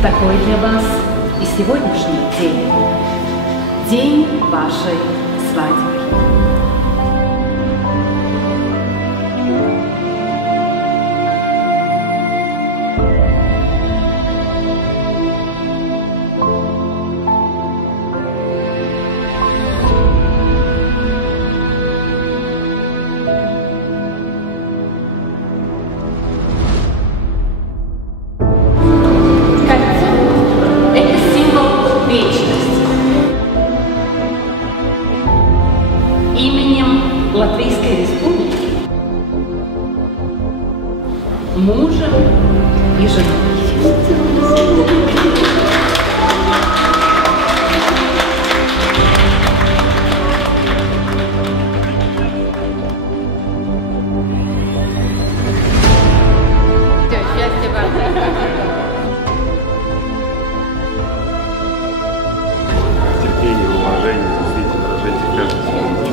Такой для вас и сегодняшний день. День вашей свадьбы. Именем Латвийской Республики, мужем и женой. Счастья вам! Терпение, уважение, действительно, жить каждый свою жизнь.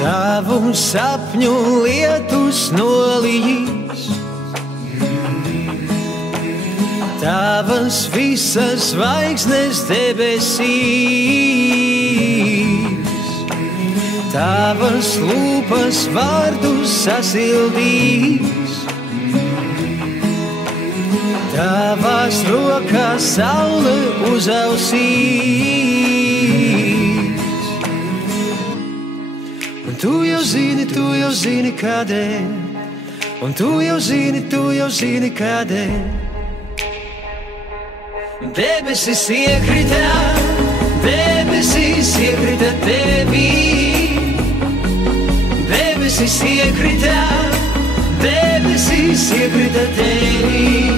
Tavu sapņu lietus nolīs, tavas visas zvaigznes debesīs, tavas lūpas vārdus sasildīs, tavās rokās saule uzausīs. Tu jau zini kādēļ, un tu jau zini kādēļ. Debesis iekrita tevī, debesis iekrita tevī.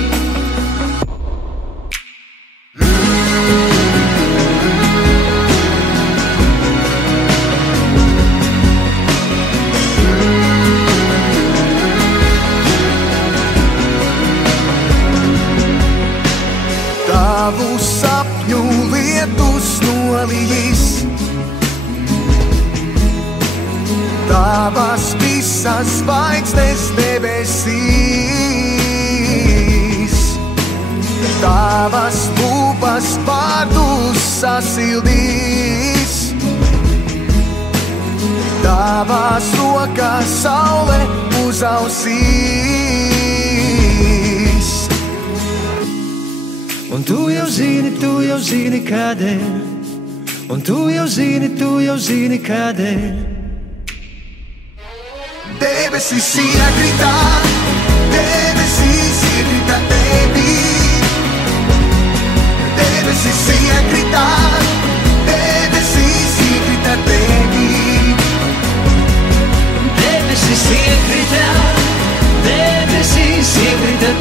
Tavu sapņu lietus nolīs, tavas visas zvaigznes debesīs, tavas lūpas vārdus sasildīs, tavās rokās saule uzausīs. Un tu jau zini kādēļ, un tu jau zini kādēļ. Debesis iekrita tevī, debesis iekrita tevī, Debesis iekrita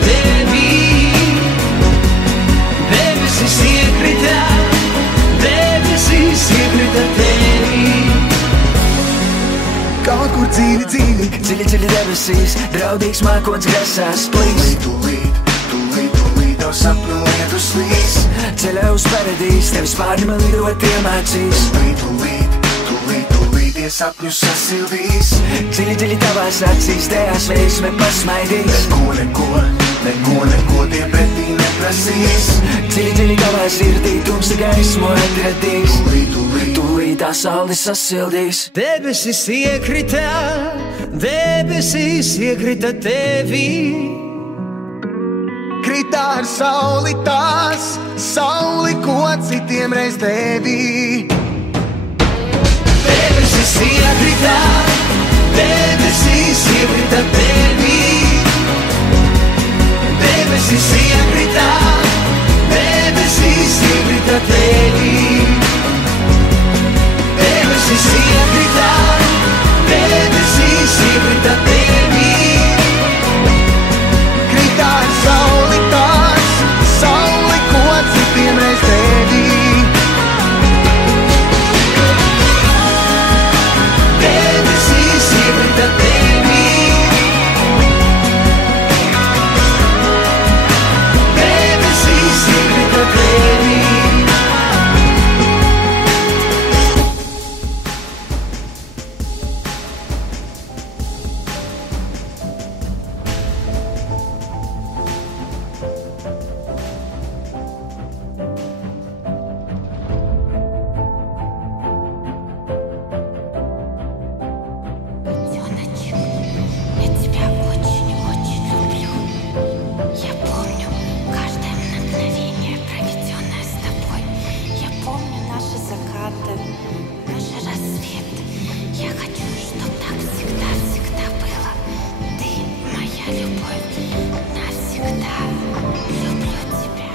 tevī. Debesis iekrita tevī. kaut kur dziļi, Dziļi debesīs, draudīgs mākoņs grasās plīs. Tūlīt, tev sapņu lietus līs. Ceļā uz paradīs, tevis pārni man lidot iemācīs. Tūlīt, tie sapņus sasildīs. Dziļi tavās acīs, tajās veiksme pasmaidīs. Neko tie pretī neprasīs. Dziļi tavā sirdī, tumsa gaismu atradīs. Tūlīt tā saule sasildīs. Debesis iekrita Debesīs iekrita tevi, Krita ar sauli tās, sauli, ko citiem reiz devi. debesis iekrita, debesīs iekrita tevi, debesis iekrita, debesis iekrita tevi, debesis iekrita, debesis iekrita tevi. Krita ar sauli tās, sauli, ko citiem reiz devi. Debesis iekrita tevi, debesis iekrita tevi. Котеночек, я тебя очень-очень люблю. Я помню каждое мгновение, проведенное с тобой. Я помню наши закаты, наши рассветы. Я хочу, чтобы так всегда-всегда было. Ты моя любовь, навсегда люблю тебя.